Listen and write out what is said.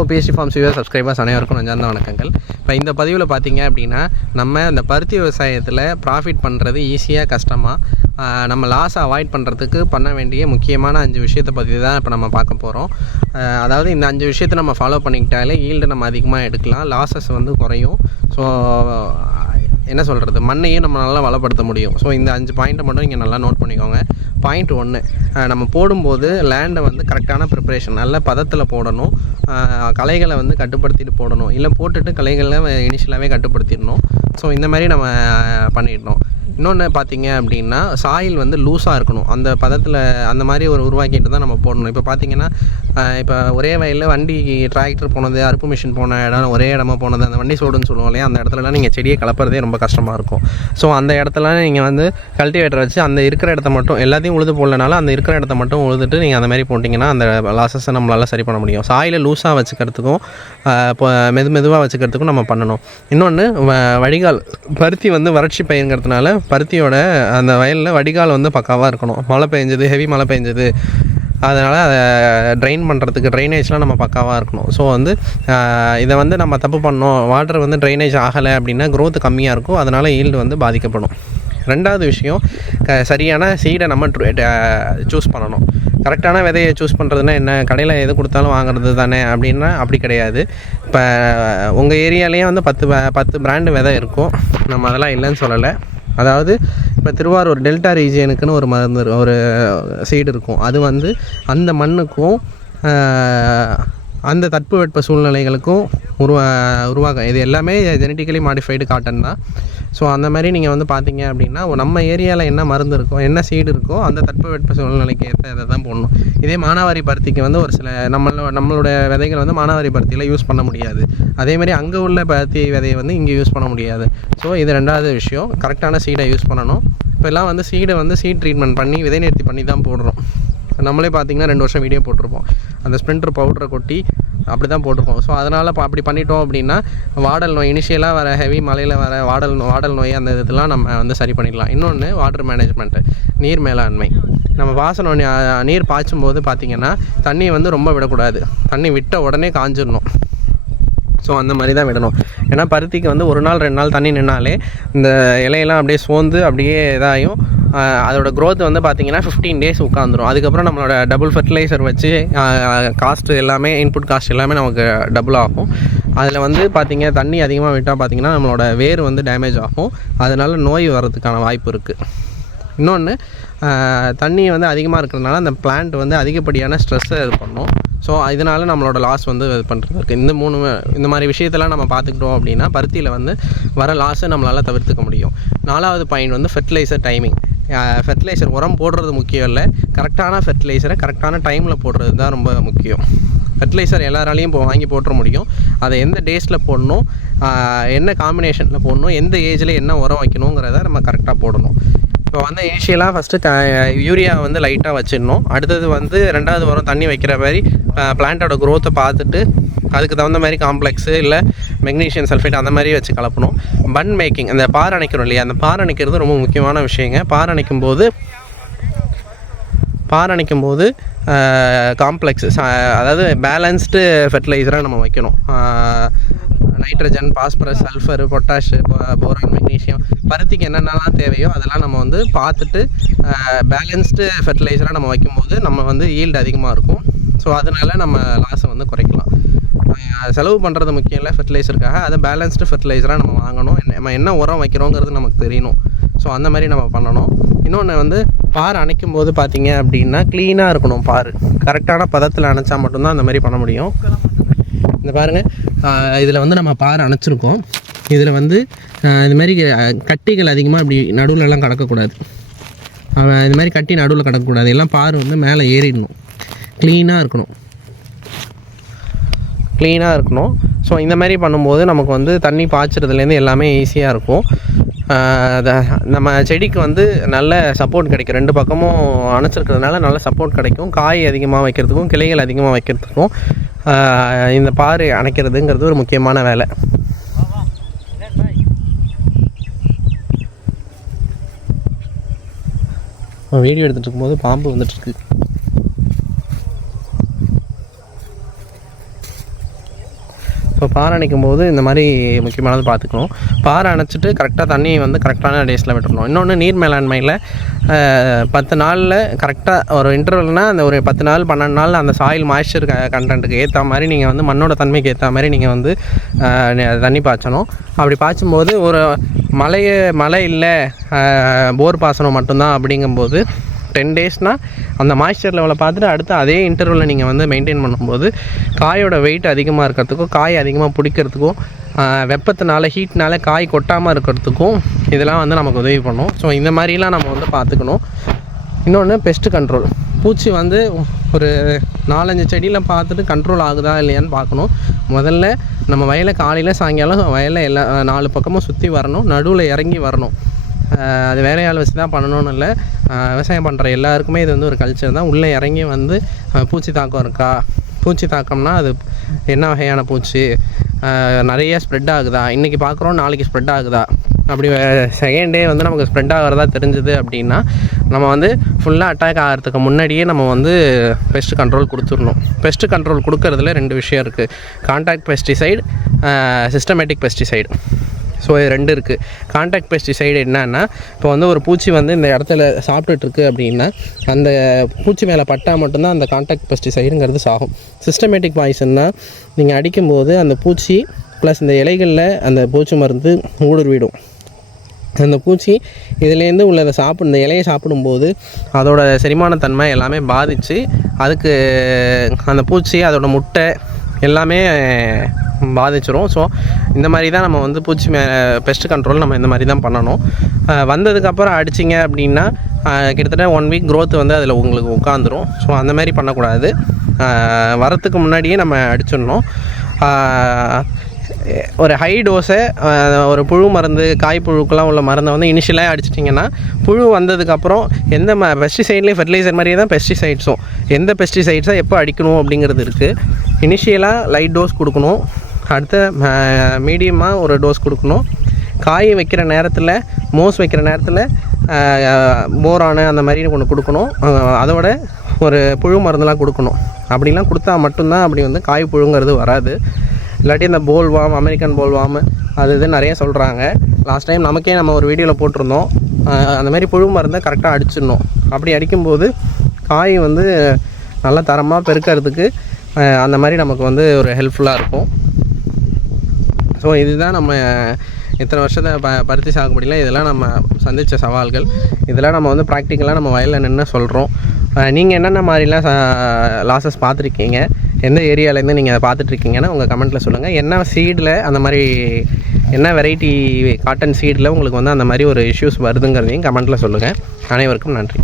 Hello BST forms viewer subscribers அனைவருக்கும் நெஞ்சார்ந்த வணக்கங்கள். இப்போ இந்த பதிவில் பார்த்தீங்க அப்படின்னா நம்ம இந்த பருத்தி விவசாயத்தில் ப்ராஃபிட் பண்ணுறது ஈஸியாக கஷ்டமாக நம்ம லாஸை அவாய்ட் பண்ணுறதுக்கு பண்ண வேண்டிய முக்கியமான 5 விஷயத்தை பற்றி தான் இப்போ நம்ம பார்க்க போகிறோம். அதாவது இந்த 5 விஷயத்தை நம்ம ஃபாலோ பண்ணிக்கிட்டாலே ஈல்டு நம்ம அதிகமாக எடுக்கலாம், லாஸஸ் வந்து குறையும். ஸோ என்ன சொல்கிறது, மண்ணையும் நம்ம நல்லா வளப்படுத்த முடியும். ஸோ இந்த 5 பாயிண்ட்டை மட்டும் நீங்கள் நல்லா நோட் பண்ணிக்கோங்க. பாயிண்ட் 1, நம்ம போடும்போது லேண்டை வந்து கரெக்டான ப்ரிப்ரேஷன், நல்ல பதத்தில் போடணும். களைகளை வந்து கட்டுப்படுத்திட்டு போடணும், இல்லை போட்டுட்டு களைகளை இனிஷியலாகவே கட்டுப்படுத்திடணும். ஸோ இந்த மாதிரி நம்ம பண்ணிடணும். இன்னொன்று பார்த்தீங்க அப்படின்னா சாயில் வந்து லூஸாக இருக்கணும், அந்த பதத்தில் அந்த மாதிரி உருவாக்கிட்டு தான் நம்ம போடணும். இப்போ பார்த்தீங்கன்னா இப்போ ஒரே வயலில் வண்டி டிராக்டர் போனது, அறுப்பு மிஷின் போன இடம் ஒரே இடமா போனது, அந்த வண்டி சோடுன்னு சொல்லுவோம் இல்லையா, அந்த இடத்துலலாம் நீங்கள் செடியை கலப்புறதே ரொம்ப கஷ்டமாக இருக்கும். ஸோ அந்த இடத்துல நீங்கள் வந்து கல்டிவேட்டர் வச்சு அந்த இருக்கிற இடத்த மட்டும், எல்லாத்தையும் உழுது போடலனாலும் அந்த இருக்கிற இடத்த மட்டும் உழுதுட்டு நீங்கள் அந்த மாதிரி போட்டிங்கன்னா அந்த லாஸஸை நம்மளால் சரி பண்ண முடியும். சாயில் லூஸாக வச்சுக்கிறதுக்கும் இப்போ மெதுவாக வச்சுக்கிறதுக்கும் நம்ம பண்ணணும். இன்னொன்று வடிகால், பருத்தி வந்து வறட்சி பயிருங்கிறதுனால பருத்தியோட அந்த வயலில் வடிகால் வந்து பக்காவாக இருக்கணும். மழை பெஞ்சது, ஹெவி மழை பெஞ்சது, அதனால் அதை ட்ரைன் பண்ணுறதுக்கு ட்ரைனேஜ்லாம் நம்ம பக்காவாக இருக்கணும். ஸோ வந்து இதை வந்து நம்ம தப்பு பண்ணோம், வாட்டர் வந்து ட்ரைனேஜ் ஆகலை அப்படின்னா க்ரோத் கம்மியாக இருக்கும், அதனால் ஈல்டு வந்து பாதிக்கப்படும். ரெண்டாவது விஷயம், சரியான சீடை நம்ம சூஸ் பண்ணணும். கரெக்டான விதையை சூஸ் பண்ணுறதுனா என்ன, கடையில் எது கொடுத்தாலும் வாங்குறது தானே அப்படின்னா அப்படி கிடையாது. இப்போ உங்கள் ஏரியாலேயே வந்து 10 பிராண்டு விதை இருக்கும், நம்ம அதெல்லாம் இல்லைன்னு சொல்லலை. அதாவது இப்போ திருவாரூர் டெல்டா ரீஜியனுக்குன்னு ஒரு மருந்து, ஒரு சீடு இருக்கும். அது வந்து அந்த மண்ணுக்கும் அந்த தட்பவெட்ப சூழ்நிலைகளுக்கும் உருவாகும். இது எல்லாமே ஜெனட்டிக்கலி மாடிஃபைடு காட்டன் தான். ஸோ அந்த மாதிரி நீங்கள் வந்து பார்த்தீங்க அப்படின்னா நம்ம ஏரியாவில் என்ன மருந்து இருக்கோ, என்ன சீடு இருக்கோ, அந்த தட்பவெட்ப சூழ்நிலைக்கு ஏற்ற இதை தான் போடணும். இதே மானாவாரி பருத்திக்கு வந்து ஒரு சில நம்மளோட விதைகள் வந்து மானாவாரி பருத்தியில் யூஸ் பண்ண முடியாது. அதேமாதிரி அங்கே உள்ள பருத்தி விதையை வந்து இங்கே யூஸ் பண்ண முடியாது. ஸோ இது ரெண்டாவது விஷயம், கரெக்டான சீடை யூஸ் பண்ணணும். இப்போல்லாம் வந்து சீடை வந்து சீட் ட்ரீட்மெண்ட் பண்ணி விதை நிறுத்தி பண்ணி தான் போடுறோம். நம்மளே பார்த்திங்கன்னா 2 வருஷம் வீடியோ போட்டிருப்போம், அந்த ஸ்ப்ரிண்டர் பவுடரை கொட்டி அப்படி தான் போட்டிருப்போம். ஸோ அதனால் அப்படி பண்ணிட்டோம் அப்படின்னா வாடல் நோய், இனிஷியலாக வர ஹெவி மழையில் வர வாடல் நோய் அந்த இதெல்லாம் நம்ம வந்து சரி பண்ணிடலாம். இன்னொன்று வாட்டர் மேனேஜ்மெண்ட்டு, நீர் மேலாண்மை. நம்ம வாசனை நீர் பாய்ச்சும் போது பார்த்திங்கன்னா தண்ணியை வந்து ரொம்ப விடக்கூடாது, தண்ணி விட்ட உடனே காஞ்சிடணும். ஸோ அந்த மாதிரி தான் விடணும். ஏன்னா பருத்திக்கு வந்து 1 நாள் 2 நாள் தண்ணி நின்னாலே இந்த இலையெல்லாம் அப்படியே சோர்ந்து அப்படியே இதாகும். அதோட க்ரோத் வந்து பார்த்திங்கன்னா 15 டேஸ் உட்காந்துரும். அதுக்கப்புறம் நம்மளோட டபுள் ஃபர்டிலைசர் வச்சு காஸ்ட்டு எல்லாமே, இன்புட் காஸ்ட் எல்லாமே நமக்கு டபுள் ஆகும். அதில் வந்து பார்த்திங்க தண்ணி அதிகமாக விட்டால் பார்த்திங்கன்னா நம்மளோட வேர் வந்து டேமேஜ் ஆகும், அதனால் நோய் வர்றதுக்கான வாய்ப்பு இருக்குது. இன்னொன்று, தண்ணி வந்து அதிகமாக இருக்கிறதுனால அந்த பிளான்ட் வந்து அதிகப்படியான ஸ்ட்ரெஸ்ஸை இது பண்ணும். ஸோ இதனால் நம்மளோட லாஸ் வந்து இது பண்ணுறது இருக்குது. இந்த மாதிரி விஷயத்தெல்லாம் நம்ம பார்த்துக்கிட்டோம் அப்படின்னா பருத்தியில் வந்து வர லாஸை நம்மளால் தவிர்த்துக்க முடியும். 4வது பாயிண்ட் வந்து ஃபெர்டிலைசர் டைமிங். ஃபெர்டிலைசர் உரம் போடுறது முக்கியம் இல்லை, கரெக்டான ஃபெர்டிலைசரை கரெக்டான டைமில் போடுறது தான் ரொம்ப முக்கியம். ஃபெர்டிலைசர் எல்லாராலையும் வாங்கி போட்டுற முடியும், அதை எந்த டேஸில் போடணும், என்ன காம்பினேஷனில் போடணும், எந்த ஏஜில் என்ன உரம் வைக்கணுங்கிறத நம்ம கரெக்டாக போடணும். இப்போ வந்து இனிஷியலாக ஃபஸ்ட்டு யூரியா வந்து லைட்டாக வச்சிடணும். அடுத்தது வந்து 2வது உரம் தண்ணி வைக்கிற மாதிரி பிளான்ட்டோட க்ரோத்தை பார்த்துட்டு அதுக்கு தகுந்த மாதிரி காம்ப்ளெக்ஸு இல்லை மெக்னீஷியம் சல்ஃபேட் அந்த மாதிரி வச்சு கலப்பணும். பன் மேக்கிங், அந்த பார் அணைக்கிறோம் இல்லையா, அந்த பார் அணைக்கிறது ரொம்ப முக்கியமான விஷயங்க. பார் அணைக்கும் போது காம்ப்ளெக்ஸ், அதாவது பேலன்ஸ்டு ஃபெர்டிலைசராக நம்ம வைக்கணும். Nitrogen, phosphorus, sulphur, potash, boron, magnesium, பருத்திக்கு என்னென்னலாம் தேவையோ அதெல்லாம் நம்ம வந்து பார்த்துட்டு பேலன்ஸ்டு ஃபெர்டிலைசராக நம்ம வைக்கும்போது நம்ம வந்து ஈல்டு அதிகமாக இருக்கும். ஸோ அதனால் நம்ம லாஸை வந்து குறைக்கலாம். செலவு பண்ணுறது முக்கியம் இல்லை ஃபெர்டிலைசருக்காக, அதை பேலன்ஸ்டு ஃபெர்டிலைசராக நம்ம வாங்கணும். நம்ம என்ன உரம் வைக்கிறோங்கிறது நமக்கு தெரியணும். ஸோ அந்த மாதிரி நம்ம பண்ணணும். இன்னொன்று வந்து பார் அணைக்கும் போது பார்த்திங்க அப்படின்னா க்ளீனாக இருக்கணும். பார் கரெக்டான பதத்தில் அணைச்சா மட்டும்தான் அந்த மாதிரி பண்ண முடியும். இந்த பாருங்கள், இதில் வந்து நம்ம பார் அணைச்சிருக்கோம். இதில் வந்து இது மாதிரி கட்டிகள் அதிகமாக இப்படி நடுவிலலாம் கடக்கக்கூடாது. இது மாதிரி கட்டி நடுவில் கடக்கக்கூடாது, எல்லாம் பார் வந்து மேலே ஏறிடணும். க்ளீனாக இருக்கணும். ஸோ இந்த மாதிரி பண்ணும்போது நமக்கு வந்து தண்ணி பாய்ச்சறதுலேருந்து எல்லாமே ஈஸியாக இருக்கும். நம்ம செடிக்கு வந்து நல்ல சப்போர்ட் கிடைக்கும். 2 பக்கமும் அணைச்சிருக்கிறதுனால நல்ல சப்போர்ட் கிடைக்கும். காய் அதிகமாக வைக்கிறதுக்கும் கிளைகள் அதிகமாக வைக்கிறதுக்கும் இந்த பாரு அணைக்கிறதுங்கிறது ஒரு முக்கியமான வேலை. வீடியோ எடுத்துகிட்டு இருக்கும்போது பாம்பு வந்துட்டுருக்கு. ஸோ பாறை அணைக்கும் போது இந்த மாதிரி முக்கியமானது பார்த்துக்கணும். பாறை அணைச்சிட்டு கரெக்டாக தண்ணி வந்து கரெக்டான டேஸில் விட்டுறணும். இன்னொன்று நீர் மேலாண்மையில் 10 நாளில் கரெக்டாக ஒரு இன்டர்வல்னால் அந்த ஒரு 10 நாள் 12 நாள் அந்த சாயில் மாய்ஸ்சர் கண்டென்ட்டுக்கு ஏற்ற மாதிரி நீங்கள் வந்து மண்ணோட தன்மைக்கு ஏற்ற மாதிரி நீங்கள் வந்து தண்ணி பாய்ச்சணும். அப்படி பாய்ச்சும்போது ஒரு மழை இல்லை போர் பாசனம் மட்டும்தான் அப்படிங்கும்போது 10 டேஸ்னால் அந்த மாய்ஸ்சர் லெவலை பார்த்துட்டு அடுத்து அதே இன்டர்வலில் நீங்கள் வந்து மெயின்டைன் பண்ணும்போது காயோட வெயிட் அதிகமாக இருக்கிறதுக்கும் காய் அதிகமாக பிடிக்கிறதுக்கும் வெப்பத்தினால ஹீட்னால காய் கொட்டாமல் இருக்கிறதுக்கும் இதெல்லாம் வந்து நமக்கு உதவி பண்ணும். ஸோ இந்த மாதிரிலாம் நம்ம வந்து பார்த்துக்கணும். இன்னொன்று பெஸ்ட்டு கண்ட்ரோல். பூச்சி வந்து ஒரு 4-5 செடியில் பார்த்துட்டு கண்ட்ரோல் ஆகுதா இல்லையான்னு பார்க்கணும். முதல்ல நம்ம வயலை காலையில் சாயங்காலம் வயலில் எல்லா 4 பக்கமும் சுற்றி வரணும், நடுவில் இறங்கி வரணும். அது வேற ஆள் வச்சு தான் பண்ணணும்னு இல்லை, விவசாயம் பண்ணுற எல்லாருக்குமே இது வந்து ஒரு கல்ச்சர் தான். உள்ளே இறங்கி வந்து பூச்சி தாக்கம் இருக்கா, பூச்சி தாக்கம்னா அது என்ன வகையான பூச்சி, நிறைய ஸ்ப்ரெட் ஆகுதா, இன்றைக்கி பார்க்குறோம் நாளைக்கு ஸ்ப்ரெட் ஆகுதா, அப்படி செகண்ட் டே வந்து நமக்கு ஸ்ப்ரெட் ஆகிறதா தெரிஞ்சுது அப்படின்னா நம்ம வந்து ஃபுல்லாக அட்டாக் ஆகிறதுக்கு முன்னாடியே நம்ம வந்து பெஸ்ட் கண்ட்ரோல் கொடுத்துடணும். பெஸ்ட் கண்ட்ரோல் கொடுக்கறதுல 2 விஷயம் இருக்குது. Contact pesticide, systematic pesticide. So இது 2 இருக்குது. கான்டாக்ட் பெஸ்டிசைடு என்னன்னா, இப்போ வந்து ஒரு பூச்சி வந்து இந்த இடத்துல சாப்பிட்டுட்ருக்கு அப்படின்னா அந்த பூச்சி மேலே பட்டால் மட்டும்தான் அந்த கான்டாக்ட் பெஸ்டிசைடுங்கிறது சாகும். சிஸ்டமேட்டிக் பாய்சன்னா நீங்கள் அடிக்கும்போது அந்த பூச்சி ப்ளஸ் இந்த இலைகளில் அந்த பூச்சி மருந்து ஊடுருவிடும். அந்த பூச்சி இதுலேருந்து உள்ளதை இந்த இலையை சாப்பிடும்போது அதோட செரிமானத்தன்மை எல்லாமே பாதித்து அதுக்கு அந்த பூச்சி அதோட முட்டை எல்லாமே பாதிச்சிரும். ஸோ இந்த மாதிரி தான் நம்ம வந்து பூச்சி பெஸ்ட் கண்ட்ரோல் நம்ம இந்த மாதிரி தான் பண்ணணும். வந்ததுக்கப்புறம் அடிச்சிங்க அப்படின்னா கிட்டத்தட்ட 1 வீக் க்ரோத் வந்து அதில் உங்களுக்கு உட்காந்துரும். ஸோ அந்த மாதிரி பண்ணக்கூடாது. வரத்துக்கு முன்னாடியே நம்ம அடிச்சிடணும். ஒரு ஹை டோஸை ஒரு புழு மருந்து காய்ப்புழுக்கெலாம் உள்ள மருந்தை வந்து இனிஷியலாக அடிச்சிட்டிங்கன்னா புழு வந்ததுக்கப்புறம் எந்த பெஸ்டிசைட்லேயும் ஃபெர்டிலைசர் மாதிரியே தான் பெஸ்டிசைட்ஸும் எந்த பெஸ்டிசைட்ஸை எப்போ அடிக்கணும் அப்படிங்கிறது இருக்குது. இனிஷியலாக லைட் டோஸ் கொடுக்கணும், அடுத்த மீடியமாக ஒரு டோஸ் கொடுக்கணும். காய் வைக்கிற நேரத்தில் மோஸ் வைக்கிற நேரத்தில் போரானு அந்த மாதிரி ஒன்று கொடுக்கணும். அதோட ஒரு புழு மருந்தெலாம் கொடுக்கணும். அப்படிலாம் கொடுத்தா மட்டும்தான் அப்படி வந்து காய் புழுங்கிறது வராது. இல்லாட்டி இந்த போல்வாம், அமெரிக்கன் போல்வாம் அது இது நிறைய சொல்கிறாங்க. லாஸ்ட் டைம் நம்ம ஒரு வீடியோவில் போட்டிருந்தோம். அந்த மாதிரி புழு மருந்தை கரெக்டாக அடிச்சிடணும். அப்படி அடிக்கும்போது காய் வந்து நல்லா தரமாக பெருக்கிறதுக்கு அந்த மாதிரி நமக்கு வந்து ஒரு ஹெல்ப்ஃபுல்லாக இருக்கும். ஸோ இதுதான் நம்ம இத்தனை வருஷத்தை பருத்தி சாகுபடியில் இதெல்லாம் நம்ம சந்தித்த சவால்கள். இதெல்லாம் நம்ம வந்து ப்ராக்டிக்கலாக நம்ம வயலில் நின்று சொல்கிறோம். நீங்கள் என்னென்ன மாதிரிலாம் லாஸஸ் பார்த்துருக்கீங்க, எந்த ஏரியாவிலேருந்து நீங்கள் அதை பார்த்துட்ருக்கீங்கன்னு உங்கள் கமெண்ட்டில் சொல்லுங்கள். என்ன சீடில் அந்த மாதிரி என்ன வெரைட்டி காட்டன் சீடில் உங்களுக்கு வந்து அந்த மாதிரி ஒரு இஷ்யூஸ் வருதுங்கிறதையும் கமெண்ட்டில் சொல்லுங்கள். அனைவருக்கும் நன்றி.